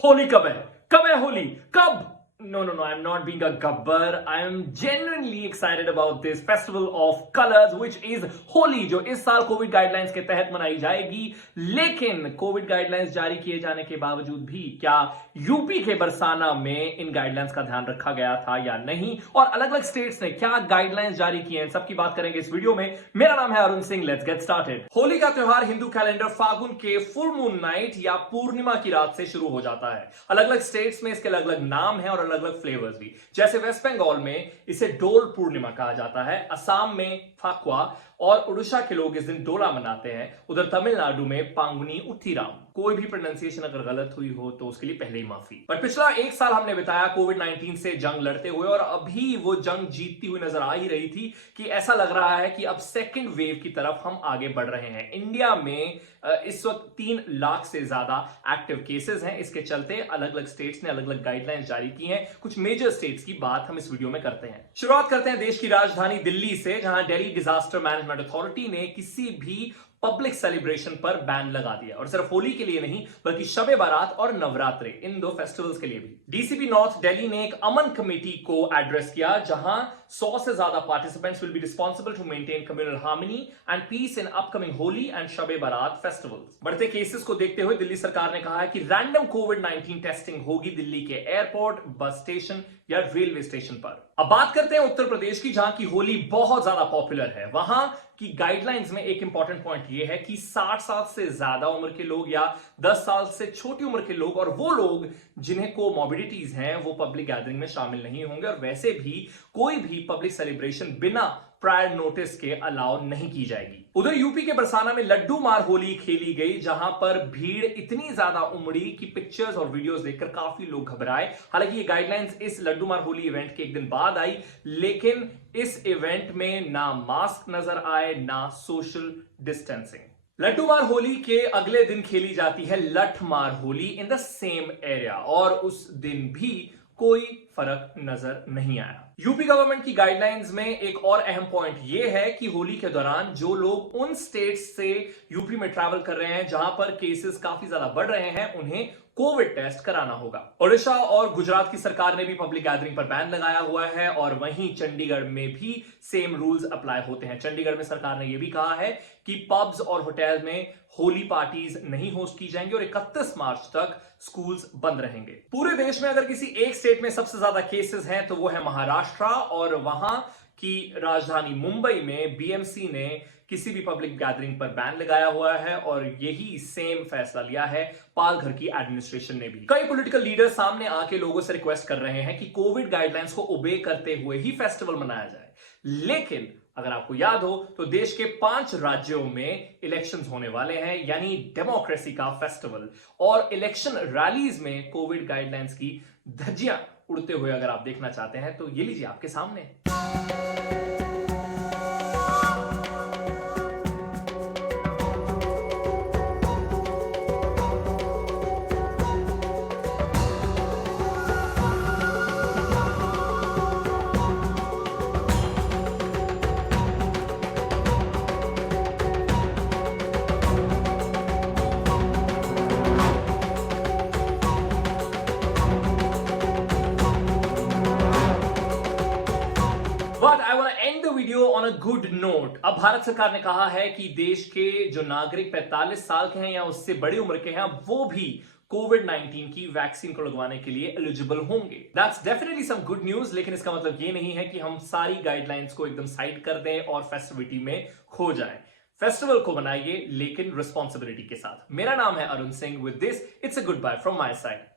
होली कब है? कब है होली? कब? No, no, no, I'm not being a gabbar. I am genuinely excited about this festival of colors, which is Holi, जो इस साल कोविड गाइडलाइंस के तहत मनाई जाएगी। लेकिन कोविड गाइडलाइंस जारी किए जाने के बावजूद भी क्या यूपी के बरसाना में इन गाइडलाइंस का ध्यान रखा गया था या नहीं, और अलग अलग स्टेट्स ने क्या गाइडलाइंस जारी किए हैं, सबकी बात करेंगे इस वीडियो में। मेरा नाम है Arun Singh, let's get started. Holi का त्योहार हिंदू कैलेंडर फागुन के फुल मून नाइट या पूर्णिमा की रात से शुरू हो जाता है। अलग अलग स्टेट्स में इसके अलग अलग नाम है और अलग अलग फ्लेवर्स भी। जैसे वेस्ट बंगाल में इसे डोल पूर्णिमा कहा जाता है, असम में फाकुआ, और उड़ीसा के लोग इस दिन डोला मनाते हैं। उधर तमिलनाडु में पांगुनी उथिराम। कोई भी प्रोनाउंसिएशन अगर गलत हुई हो तो उसके लिए पहले ही माफी। पर पिछला एक साल हमने बिताया कोविड 19 से जंग लड़ते हुए, और अभी वो जंग जीतती हुई नजर आ ही रही थी कि ऐसा लग रहा है कि अब सेकेंड वेव की तरफ हम आगे बढ़ रहे हैं। इंडिया में इस वक्त 3 लाख से ज्यादा एक्टिव केसेस हैं। इसके चलते अलग अलग स्टेट्स ने अलग अलग गाइडलाइंस जारी की हैं। कुछ मेजर स्टेट्स की बात हम इस वीडियो में करते हैं। शुरुआत करते हैं देश की राजधानी दिल्ली से, जहां दिल्ली डिजास्टर मैनेजमेंट अथॉरिटी ने किसी भी पब्लिक सेलिब्रेशन पर बैन लगा दिया, और सिर्फ होली के लिए नहीं बल्कि शबे बारात और नवरात्रे, इन 2 फेस्टिवल्स के लिए भी। डीसीपी नॉर्थ दिल्ली ने एक अमन कमेटी को एड्रेस किया, जहां 100 से ज्यादा participants will be responsible to maintain communal harmony and peace in upcoming Holi and Shab-e Barat festivals. बढ़ते केसेस को देखते हुए दिल्ली सरकार ने कहा है कि रैंडम कोविड 19 टेस्टिंग होगी दिल्ली के एयरपोर्ट, बस स्टेशन या रेलवे स्टेशन पर। अब बात करते हैं उत्तर प्रदेश की, जहां की होली बहुत ज्यादा पॉपुलर है। वहां की गाइडलाइंस में एक इंपॉर्टेंट पॉइंट यह है कि 60 साल से ज्यादा उम्र के लोग या 10 साल से छोटी उम्र के लोग और वो लोग जिन्हें कोमॉर्बिडिटीज हैं वो पब्लिक गैदरिंग में शामिल नहीं होंगे, और वैसे भी कोई भी पब्लिक सेलिब्रेशन बिना प्रायर नोटिस के अलाउ नहीं की जाएगी। उधर यूपी के बरसाना में लड्डू मार होली खेली गई, जहां पर भीड़ इतनी ज्यादा उमड़ी कि पिक्चर्स और वीडियोस देखकर काफी लोग घबराए। हालांकि ये गाइडलाइंस इस लड्डू मार होली इवेंट के एक दिन बाद आई, लेकिन इस इवेंट में ना मास्क नजर आए ना सोशल डिस्टेंसिंग। लड्डू मार होली के अगले दिन खेली जाती है लठ मार Holi in the same area, और उस दिन भी कोई फर्क नजर नहीं आया। यूपी गवर्नमेंट की गाइडलाइंस में एक और अहम पॉइंट यह है कि होली के दौरान जो लोग उन स्टेट्स से यूपी में ट्रैवल कर रहे हैं जहां पर केसेस काफी ज्यादा बढ़ रहे हैं, उन्हें कोविड टेस्ट कराना होगा। ओडिशा और गुजरात की सरकार ने भी पब्लिक गैदरिंग पर बैन लगाया हुआ है, और वहीं चंडीगढ़ में भी सेम रूल्स अप्लाई होते हैं। चंडीगढ़ में सरकार ने यह भी कहा है कि पब्स और होटल में होली पार्टीज नहीं होस्ट की जाएंगी, और 31 मार्च तक स्कूल्स बंद रहेंगे। पूरे देश में अगर किसी एक स्टेट में सबसे ज्यादा केसेस हैं तो वो है महाराष्ट्र, और वहां की राजधानी मुंबई में बीएमसी ने किसी भी पब्लिक गैदरिंग पर बैन लगाया हुआ है, और यही सेम फैसला लिया है पालघर की एडमिनिस्ट्रेशन ने भी। कई पॉलिटिकल लीडर सामने आके लोगों से रिक्वेस्ट कर रहे हैं कि कोविड गाइडलाइंस को ओबे करते हुए ही फेस्टिवल मनाया जाए। लेकिन अगर आपको याद हो तो देश के 5 राज्यों में इलेक्शंस होने वाले हैं, यानी डेमोक्रेसी का फेस्टिवल, और इलेक्शन रैलीज में कोविड गाइडलाइंस की धज्जियां उड़ते हुए अगर आप देखना चाहते हैं तो ये लीजिए आपके सामने। But I want to end the video on a good note. अब भारत सरकार ने कहा है कि देश के जो नागरिक 45 साल के हैं या उससे बड़ी उम्र के हैं, वो भी कोविड 19 की वैक्सीन को लगवाने के लिए एलिजिबल होंगे। That's definitely some good news, लेकिन इसका मतलब ये नहीं है कि हम सारी गाइडलाइंस को एकदम साइड कर दें और फेस्टिविटी में खो जाएं। फेस्टिवल को बनाइए लेकिन रिस्पॉन्सिबिलिटी के साथ। मेरा नाम है Arun Singh. With this it's a goodbye from my side.